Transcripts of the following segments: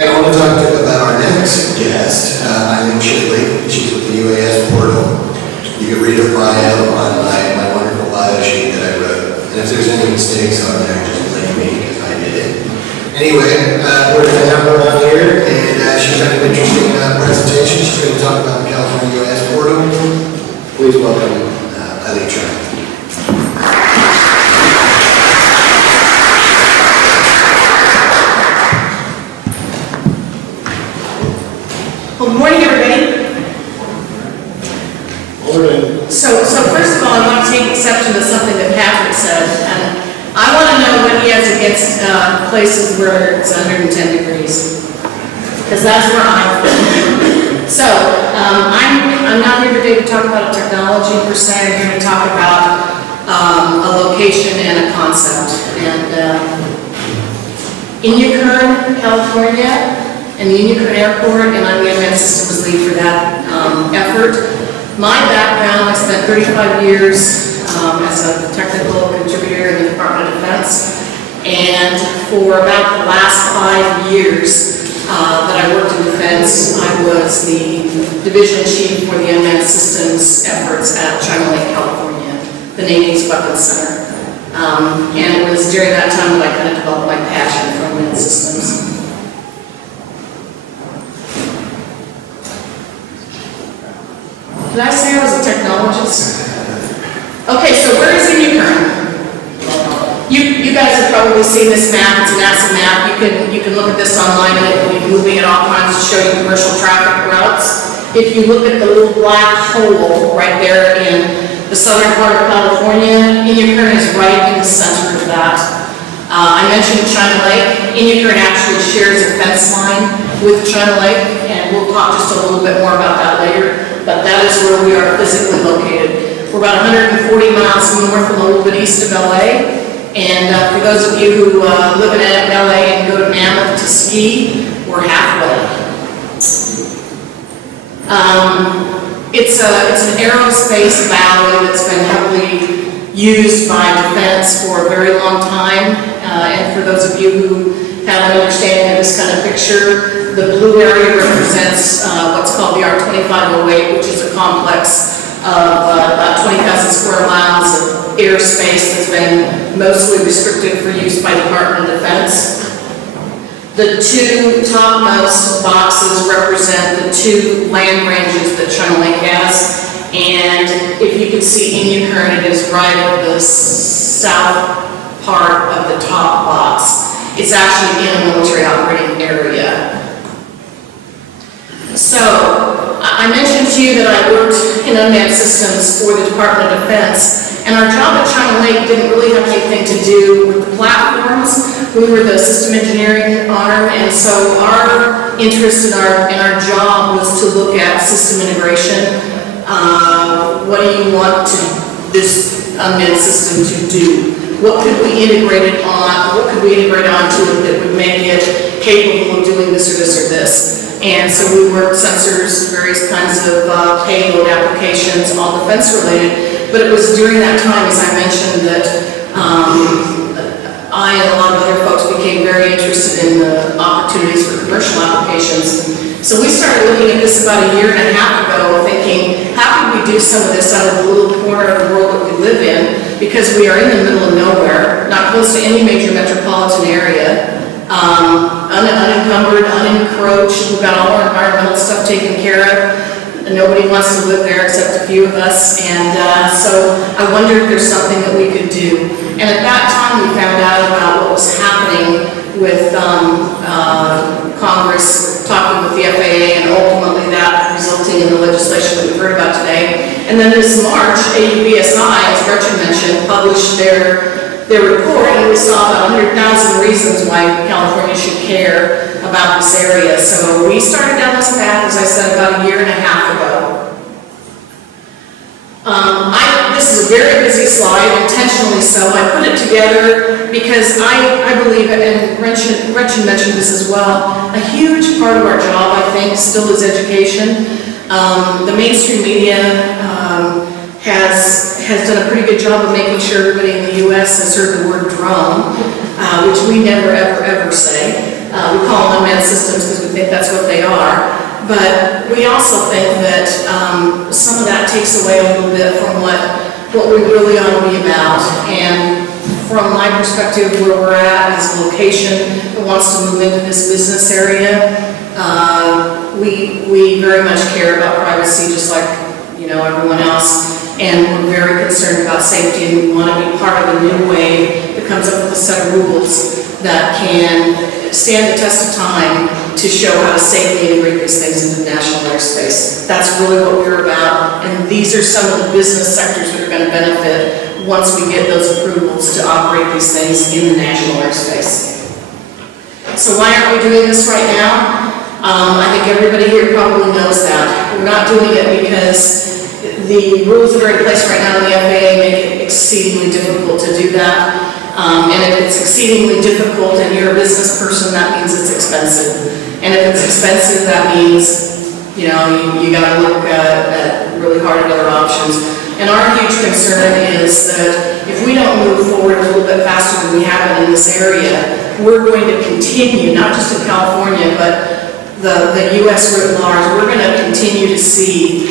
I want to talk about our next guest, Eileen Shibley. She's with the UAS Portal. You can read her bio on my wonderful bio sheet that I wrote. And if there's any mistakes on there, just blame me because I did it. Anyway, we're going to have her on here, and she's got an interesting presentation. She's going to talk about the California UAS Portal. Please welcome Eileen Shibley. Well, good morning, everybody. Morning. So first of all, I want to take exception to something that Patrick said, and I want to know what he has against places where it's 110 degrees, because that's where I'm from. So I'm not here today to talk about a technology per se. I'm here to talk about a location and a concept. And Inyokern, California, and the Inyokern Airport, and I'm the Unmanned Systems lead for that effort. My background, I spent 35 years as a technical contributor in the Department of Defense, and for about the last 5 years that I worked in defense, I was the division chief for the Unmanned Systems efforts at China Lake, California, the Navy's Weapons Center. And it was during that time that I kind of developed my passion for unmanned systems. Did I say I was a technologist? Okay, so where is Inyokern? You guys have probably seen this map. It's a NASA map. You can look at this online, and it will be moving at all times to show you commercial traffic routes. If you look at the little black hole right there in the southern part of California, Inyokern is right in the center of that. I mentioned China Lake. Inyokern actually shares a fence line with China Lake, and we'll talk just a little bit more about that later. But that is where we are physically located. We're about 140 miles north and a little bit east of LA. And for those of you who live in LA and go to Mammoth to ski, we're halfway. It's an aerospace valley that's been heavily used by defense for a very long time. And for those of you who have an understanding of this kind of picture, the blue area represents what's called the R2508, which is a complex of about 20,000 square miles of airspace that's been mostly restricted for use by Department of Defense. The two topmost boxes represent the two land ranges that China Lake has, and if you can see Inyokern, it is right at the south part of the top box. It's actually in a military operating area. So, I mentioned to you that I worked in unmanned systems for the Department of Defense, and our job at China Lake didn't really have anything to do with the platforms. We were the system engineering arm, and so our interest in our job was to look at system integration. What do you want this unmanned system to do? What could we integrate it on? What could we integrate onto it that would make it capable of doing this or this or this? And so we worked sensors, various kinds of payload applications, all defense related. But it was during that time, as I mentioned, that I and a lot of other folks became very interested in the opportunities for commercial applications. So we started looking at this about 1.5 years ago, thinking, how could we do some of this out of the little corner of the world that we live in? Because we are in the middle of nowhere, not close to any major metropolitan area, unencumbered, unencroached. We've got all our environmental stuff taken care of. Nobody wants to live there except a few of us, and so I wondered if there's something that we could do. And at that time, we found out about what was happening with Congress talking with the FAA, and ultimately that resulting in the legislation that we've heard about today. And then this March, AUVSI, as Gretchen mentioned, published their report, and we saw about 100,000 reasons why California should care about this area. So we started down this path, as I said, about 1.5 years ago. This is a very busy slide, intentionally so. I put it together because I believe, and Gretchen mentioned this as well, a huge part of our job, I think, still is education. The mainstream media has done a pretty good job of making sure everybody in the U.S. has heard the word drone, which we never, ever say. We call them unmanned systems because we think that's what they are. But we also think that some of that takes away a little bit from what we really ought to be about. And from my perspective, where we're at is a location that wants to move into this business area. We very much care about privacy, just like everyone else. And we're very concerned about safety, and we want to be part of a new wave that comes up with a set of rules that can stand the test of time to show how to safely integrate these things into the national airspace. That's really what we're about, and these are some of the business sectors that are going to benefit once we get those approvals to operate these things in the national airspace. So why aren't we doing this right now? I think everybody here probably knows that. We're not doing it because the rules that are in place right now in the FAA make it exceedingly difficult to do that. And if it's exceedingly difficult and you're a business person, that means it's expensive. And if it's expensive, that means, you got to look at really hard at other options. And our huge concern is that if we don't move forward a little bit faster than we have been in this area, we're going to continue, not just in California, but the U.S. writ large, we're going to continue to see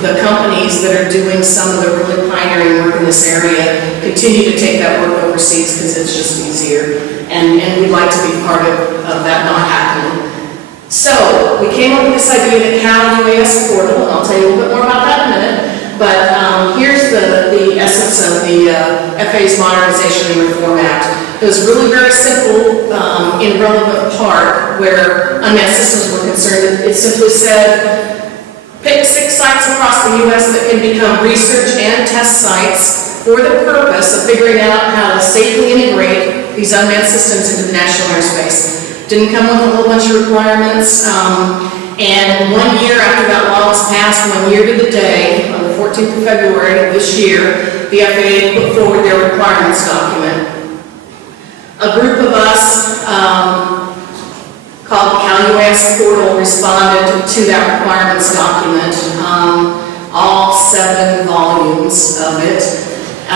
the companies that are doing some of the really pioneering work in this area continue to take that work overseas because it's just easier. And we'd like to be part of that not happening. So we came up with this idea of the Cal UAS Portal, and I'll tell you a little bit more about that in a minute. But here's the essence of the FAA's Modernization and Reform Act. It was really very simple in relevant part where unmanned systems were concerned. It simply said, pick 6 sites across the U.S. that can become research and test sites for the purpose of figuring out how to safely integrate these unmanned systems into the national airspace. Didn't come with a whole bunch of requirements. And 1 year after that law was passed, 1 year to the day, on the 14th of February of this year, the FAA put forward their requirements document. A group of us called the Cal UAS Portal responded to that requirements document, all 7 volumes of it. I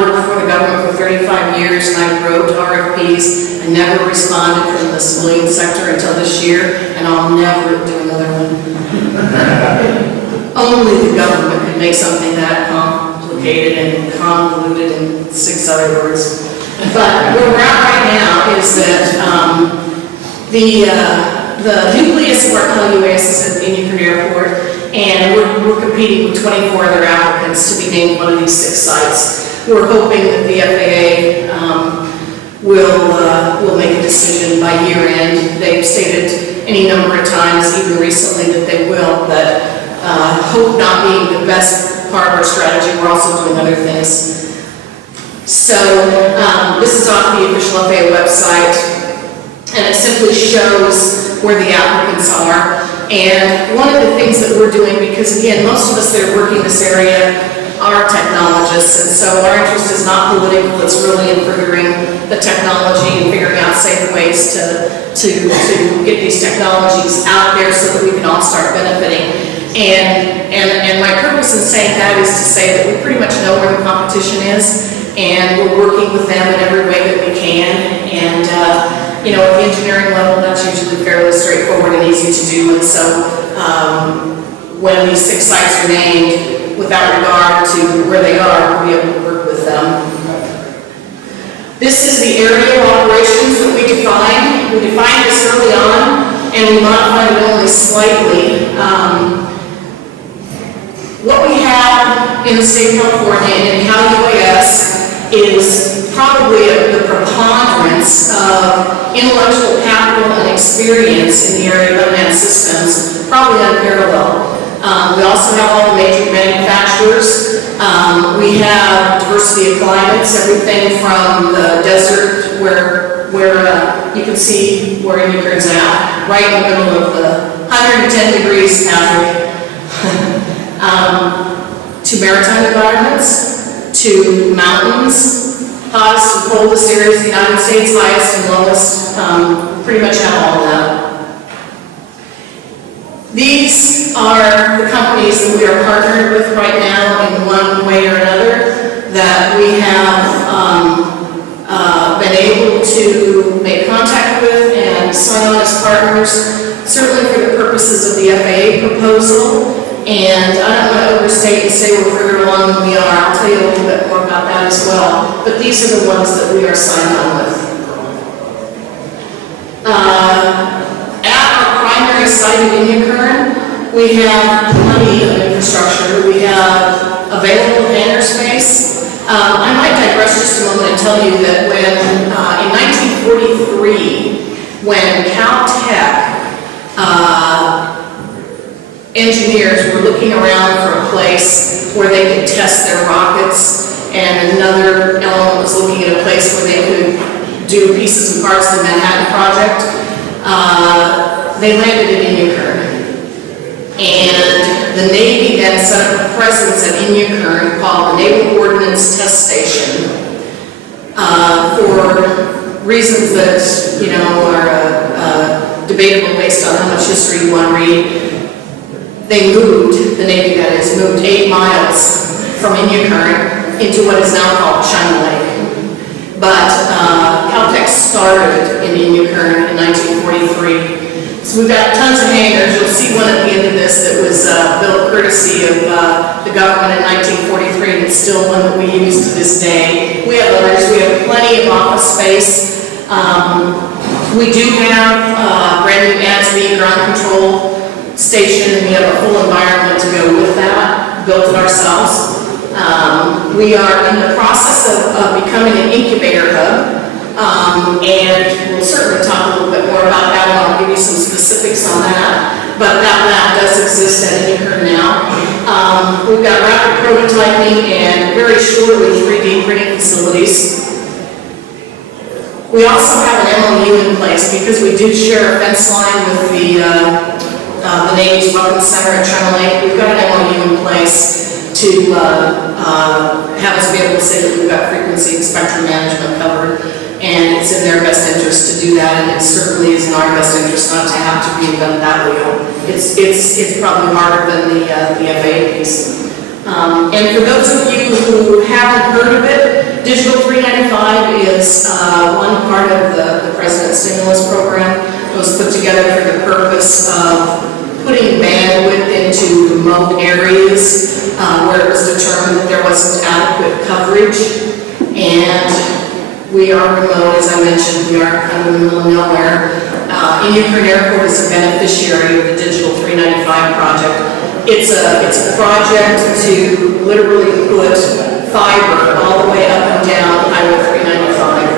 worked for the government for 35 years and I wrote RFPs. I never responded from the civilian sector until this year, and I'll never do another one. Only the government could make something that complicated and convoluted in 6 other words. But where we're at right now is that the nucleus of our CalUAS is at Inyokern Airport, and we're competing with 24 other applicants to be named one of these 6 sites. We're hoping that the FAA will make a decision by year end. They've stated any number of times, even recently, that they will, but hope not being the best part of our strategy, we're also doing other things. So this is off the official FAA website, and it simply shows where the applicants are. And one of the things that we're doing, because again, most of us that are working this area are technologists, and so our interest is not political, it's really in furthering the technology and figuring out safe ways to get these technologies out there so that we can all start benefiting. And my purpose in saying that is to say that we pretty much know where the competition is, and we're working with them in every way that we can. And at the engineering level, that's usually fairly straightforward and easy to do. And so when these 6 sites are named, without regard to where they are, we'll be able to work with them. This is the area of operations that we defined. We defined this early on, and we modified it only slightly. What we have in the state of California and in CalUAS is probably the preponderance of intellectual capital and experience in the area of unmanned systems, probably unparalleled. We also have all the major manufacturers. We have diversity of climates, everything from the desert where you can see where Inyokern's at, right in the middle of the 110 degrees Patrick, to maritime environments, to mountains, hottest and coldest areas of the United States, highest and lowest, pretty much have all of that. These are the companies that we are partnered with right now in one way or another that we have been able to to make contact with and sign on as partners, certainly for the purposes of the FAA proposal. And I don't want to overstate and say we're further along than we are. I'll tell you a little bit more about that as well. But these are the ones that we are signed on with. At our primary site in Inyokern, we have plenty of infrastructure. We have available hangar space. I might digress just a moment and tell you that when, in 1943, when Caltech engineers were looking around for a place where they could test their rockets, and another element was looking at a place where they could do pieces and parts of the Manhattan Project, they landed in Inyokern. And the Navy then set up a presence at Inyokern called the Naval Ordnance Test Station for reasons that, you know, are debatable based on how much history you want to read. They moved, the Navy that is, moved 8 miles from Inyokern into what is now called China Lake. But Caltech started in Inyokern in 1943. So we've got tons of hangars. You'll see one at the end of this that was built courtesy of the government in 1943, and it's still one that we use to this day. We have others. We have plenty of office space. We do have brand new AUVSI ground control station, and we have a full environment to go with that, built it ourselves. We are in the process of becoming an incubator hub, and we'll certainly talk a little bit more about that, and I'll give you some specifics on that, but that lab does exist at Inyokern now. We've got rapid prototyping and very shortly 3D printing facilities. We also have an MOU in place because we do share a fence line with the Navy's Weapons Center at China Lake. We've got an MOU in place to have us be able to say that we've got frequency and spectrum management covered, and it's in their best interest to do that, and it certainly is in our best interest not to have to reinvent that wheel. It's probably harder than the FAA piece. And for those of you who haven't heard of it, Digital 395 is one part of the President's stimulus program. It was put together for the purpose of putting bandwidth into remote areas where it was determined that there wasn't adequate coverage. And we are remote, as I mentioned, we are kind of in the middle of nowhere. Inyokern Airport is a beneficiary of the Digital 395 project. It's a project to literally put fiber all the way up and down Highway 395.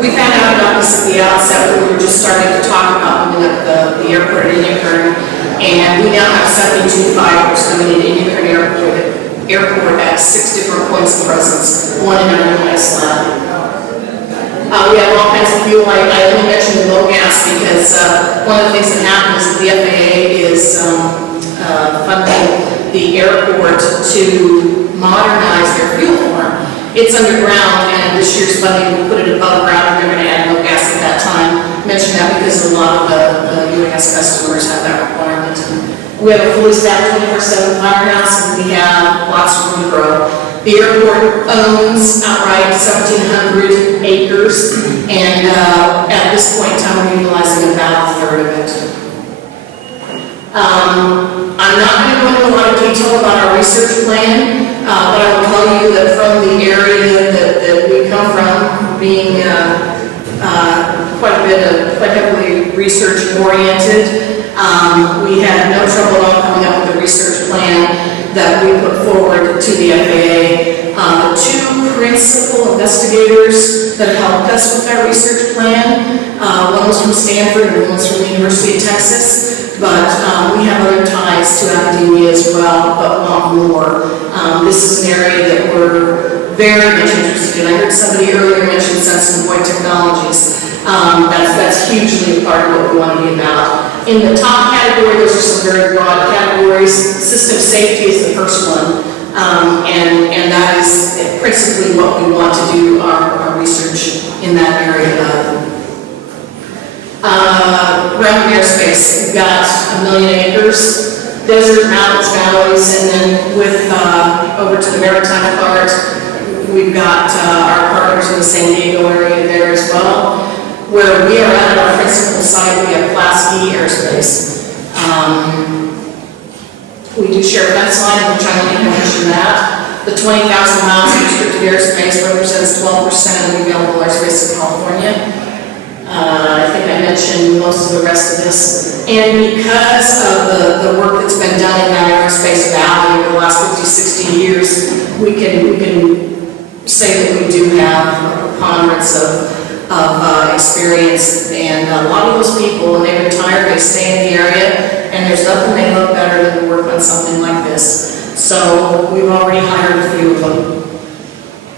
We found out about this at the outset when we were just starting to talk about moving up the airport at Inyokern, and we now have 72 fibers coming into Inyokern Airport at 6 different points of presence, one in every place lab. We have all kinds of fuel. I only mentioned the low gas because one of the things that happened is that the FAA is funding the airport to modernize their fuel farm. It's underground, and this year's funding will put it above ground, and they're going to add no gas at that time. I mention that because a lot of the UAS customers have that requirement. We have a fully staffed 24/7 firehouse, and we have lots of room to grow. The airport owns outright 1,700 acres, and at this point in time, we're utilizing about a third of it. I'm not going to go into a lot of detail about our research plan, but I will tell you that from the area that we come from, being quite heavily research oriented, we had no trouble at all coming up with a research plan that we put forward to the FAA. The 2 principal investigators that helped us with our research plan, one was from Stanford and one was from the University of Texas. But we have other ties to academia as well, but not more. This is an area that we're very much interested in. I heard somebody earlier mention Sense and Void Technologies. That's hugely a part of what we want to be about. In the top category, those are some very broad categories. System safety is the first one, and that is principally what we want to do our research in that area of. Ground airspace, we've got 1 million acres, desert, mountains, valleys, and then with over to the maritime part, We've got our partners in the San Diego area there as well. Where we are at our principal site, we have Class B airspace. We do share fence line, which I didn't mention that. The 20,000 miles of restricted airspace represents 12% of the available airspace in California. I think I mentioned most of the rest of this. And because of the work that's been done in that airspace valley over the last 50, 60 years, we can say that we do have a preponderance of experience. And a lot of those people, when they retire, they stay in the area, and there's nothing they love better than to work on something like this. So we've already hired a few of them.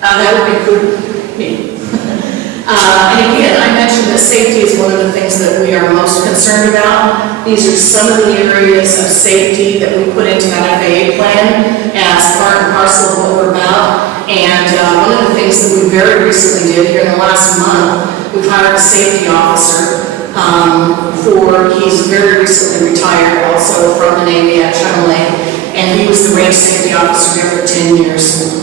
That would include me. And again, I mentioned that safety is one of the things that we are most concerned about. These are some of the areas of safety that we put into that FAA plan as part and parcel of what we're about. And one of the things that we very recently did here in the last month, we've hired a safety officer he's very recently retired also from the Navy at Channel Lake, and he was the range safety officer here for 10 years.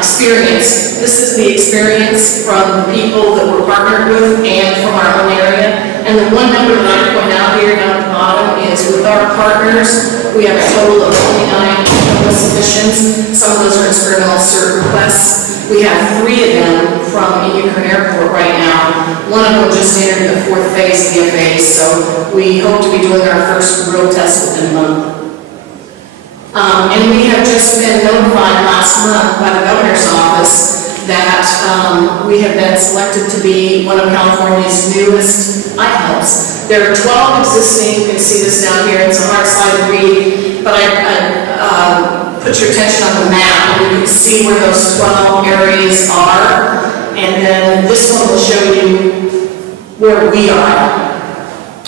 Experience. This is the experience from the people that we're partnered with and from our own area. And the one number that I point out here down at the bottom is with our partners, we have a total of 29 submissions. Some of those are experimental cert requests. We have 3 of them from Inyokern Airport right now. One of them just entered the 4th phase of the FAA, so we hope to be doing our first real test within a month. And we have just been notified last month by the governor's office that we have been selected to be one of California's newest IHUBs. There are 12 existing. You can see this down here. It's a hard slide to read, but I put your attention on the map, and you can see where those 12 areas are. And then this one will show you where we are.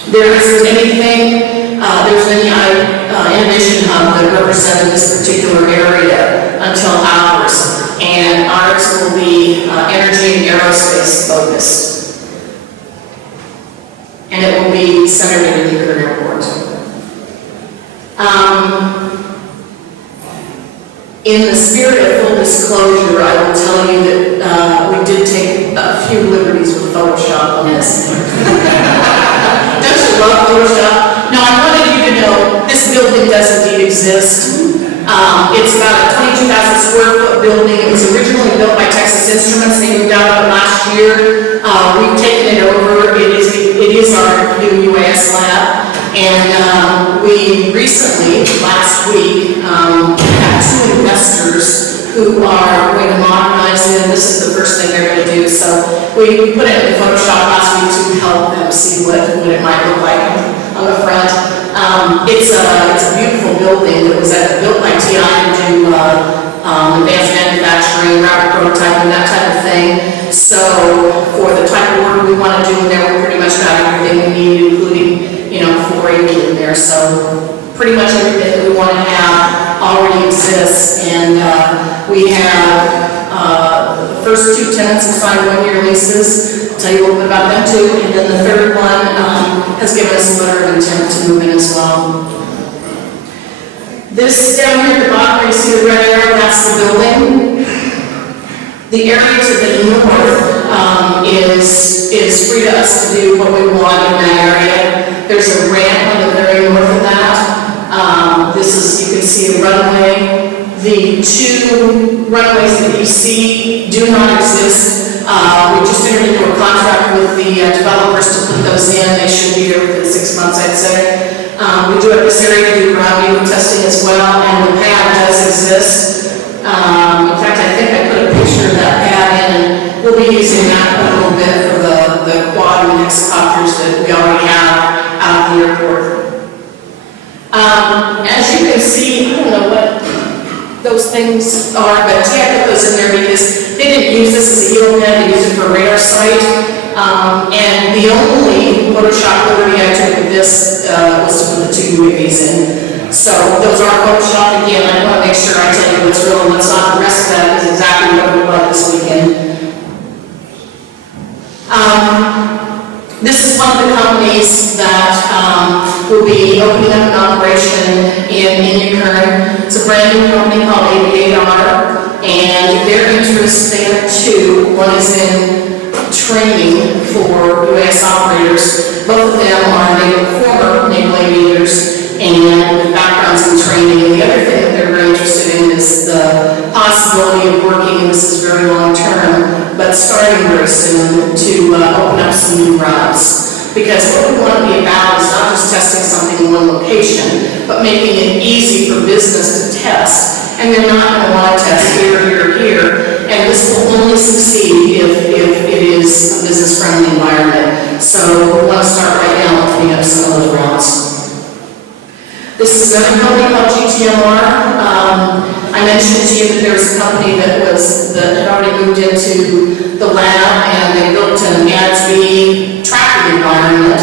There isn't anything, there's any innovation hub that represented this particular area until ours. And ours will be energy and aerospace focused. And it will be centered in Inyokern Airport. In the spirit of full disclosure, I will tell you that we did take a few liberties with Photoshop on this. Don't you love Photoshop? No, I wanted you to know this building does indeed exist. It's about a 22,000 square foot building. It was originally built by Texas Instruments. They moved out of it last year. We've taken it over. It is our new UAS lab. And we recently, last week, had 2 investors who are going to modernize it, and this is the first thing they're going to do. So we put it in Photoshop last week to help them see what it might look like on the front. It's a beautiful building that was built by TI to do advanced manufacturing, rapid prototyping, that type of thing. So for the type of work we want to do in there, we pretty much got everything we need, including 480 in there. So pretty much everything that we want to have already exists. And we have the first 2 tenants have signed 1-year leases. I'll tell you a little bit about them too. And then the third one has given us a letter of intent to move in as well. This down here at the bottom, where you see the red arrow, that's the building. The area to the north is free to us to do what we want in that area. There's a ramp on the very north of that. This is, you can see a runway. The 2 runways that you see do not exist. We just entered into a contract with the developers to put those in. They should be here within 6 months, I'd say. We do have this area to do ground unit testing as well, and the pad does exist. In fact, I think I put a picture of that pad in, and we'll be using that a little bit for the quad and hexacopters that we already have out of the airport. As you can see, I don't know what those things are, but I put those in there because they didn't use this as a yield pad, they used it for a radar site. And the only Photoshop liberty I took with this was to put the 2 UAVs in. So those are Photoshop. Again, I want to make sure I tell you what's real and what's not. The rest of that is exactly what we bought this weekend. This is one of the companies that will be opening up an operation in Inyokern. It's a brand new company called AUVSI Lindbergh and their interests, they have two. One is in training for UAS operators. Both of them are former naval aviators and with backgrounds in training. And the other thing that they're very interested in is the possibility of working, and this is very long term, but starting very soon to open up some new routes. Because what we want to be about is not just testing something in one location, but making it easy for business to test. And they're not going to want to test here, here, here. And this will only succeed if it is a business-friendly environment. So we want to start right now opening up some of those routes. This is another company called GTMR. I mentioned to you that there was a company that had already moved into the lab, and they built an AUVSI tracking environment.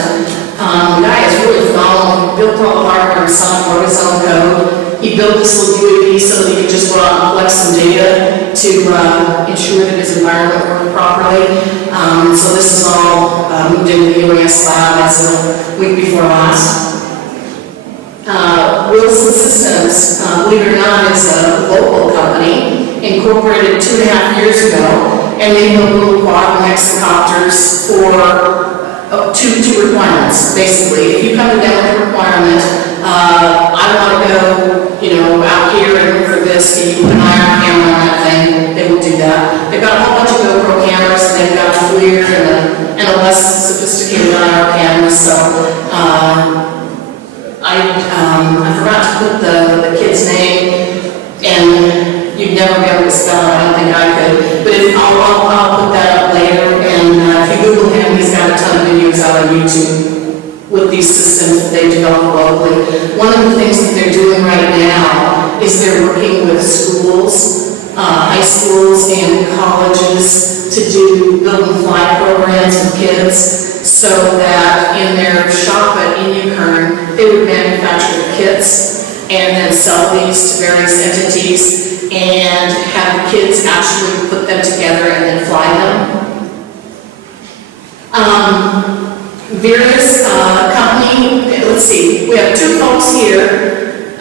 The guy is really phenomenal. He built all the hardware himself, wrote his own code. He built this little UAV so that he could just go out and collect some data to ensure that his environment worked properly. So this is all moved into the UAS lab as of the week before last. Wilson Systems, believe it or not, is a local company, incorporated 2.5 years ago, and they build little quad hexacopters for two requirements, basically. If you come to them with a requirement, I want to go, out here and look for this, can you put an IR camera on that thing? They will do that. They've got a whole bunch of GoPro cameras, and they've got a FLIR and a less sophisticated IR camera, so I forgot to put the kid's name, and you'd never be able to spell it. I don't think I could. But I'll put that up later, and if you Google him, he's got a ton of videos out on YouTube with these systems that they develop locally. One of the things that they're doing right now is they're working with schools, high schools and colleges to do build and fly programs with kids, so that in their shop at Inyokern, they would manufacture the kits and then sell these to various entities and have the kids actually put them together and then fly them. Various company, let's see, we have two folks here,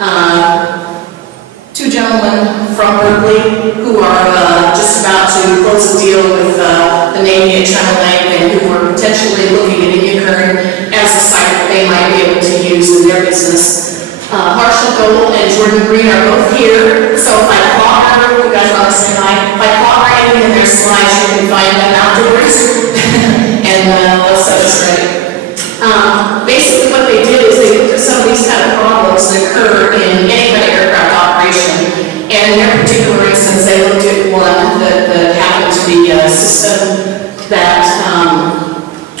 two gentlemen from Berkeley who are just about to close a deal with the Navy at China Lake, and who are potentially looking at Inyokern as a site that they might be able to use in their business. Marshall Gold and Jordan Green are both here, so if I clobber, you guys want to say hi, if I clobber anything in their slides, you can find them afterwards, and they'll set us ready. Basically what they did is they looked at some of these kind of problems that occur in any kind of aircraft operation, and in their particular instance, they looked at one that happened to be a system that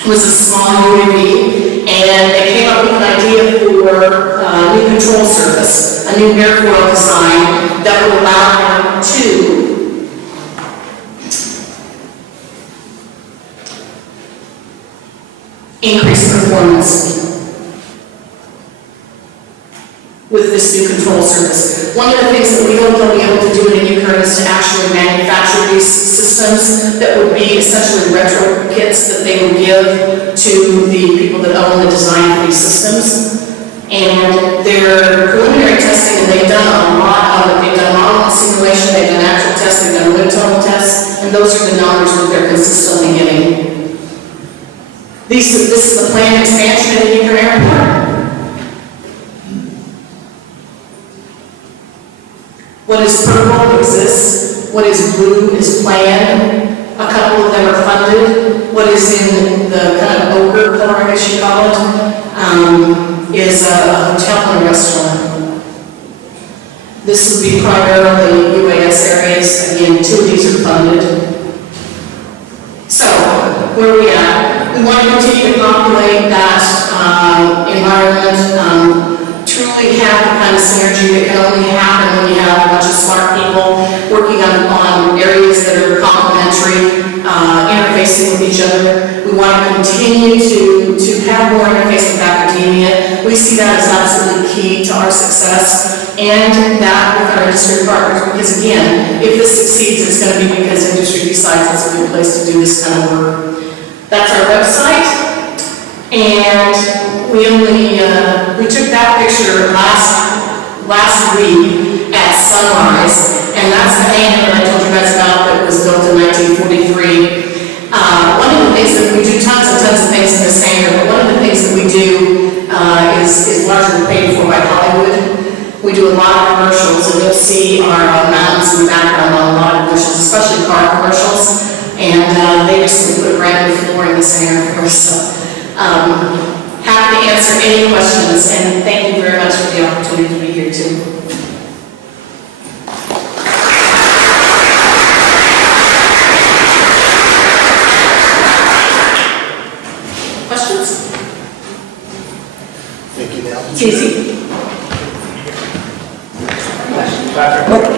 was a small UAV, and they came up with an idea for a new control surface, a new airfoil design that would allow them to increase performance with this new control surface. One of the things that we hope they'll be able to do in Inyokern is to actually manufacture these systems that would be essentially retro kits that they would give to the people that own the design of these systems. And their preliminary testing, and they've done a lot of it. They've done model simulation, they've done actual tests, they've done wind tunnel tests, and those are the numbers that they're consistently getting. This is the planned expansion at Inyokern Airport. What is purple exists. What is blue is planned. A couple of them are funded. What is in the kind of ochre color, I guess you call it, is a hotel and a restaurant. This would be primarily UAS areas. Again, 2 of these are funded. So, where are we at? We want to continue to populate that environment, truly have the kind of synergy that can only happen when you have a bunch of smart people working on areas that are complementary, interfacing with each other. We want to continue to have more interface with academia. We see that as absolutely key to our success, and that with our industry partners, because again, if this succeeds, it's going to be because industry decides it's a good place to do this kind of work. That's our website, and we took that picture last week at sunrise, and that's the hangar that I told you guys about that was built in 1943. One of the things that we do, tons and tons of things in this hangar, but one of the things that we do is largely paid for by Hollywood. We do a lot of commercials, and you'll see our mountains in the background on a lot of commercials, especially car commercials, and they recently put a brand new floor in this hangar for us, so happy to answer any questions, and thank you very much for the opportunity to be here too. Questions? Thank you, Nell. It's easy.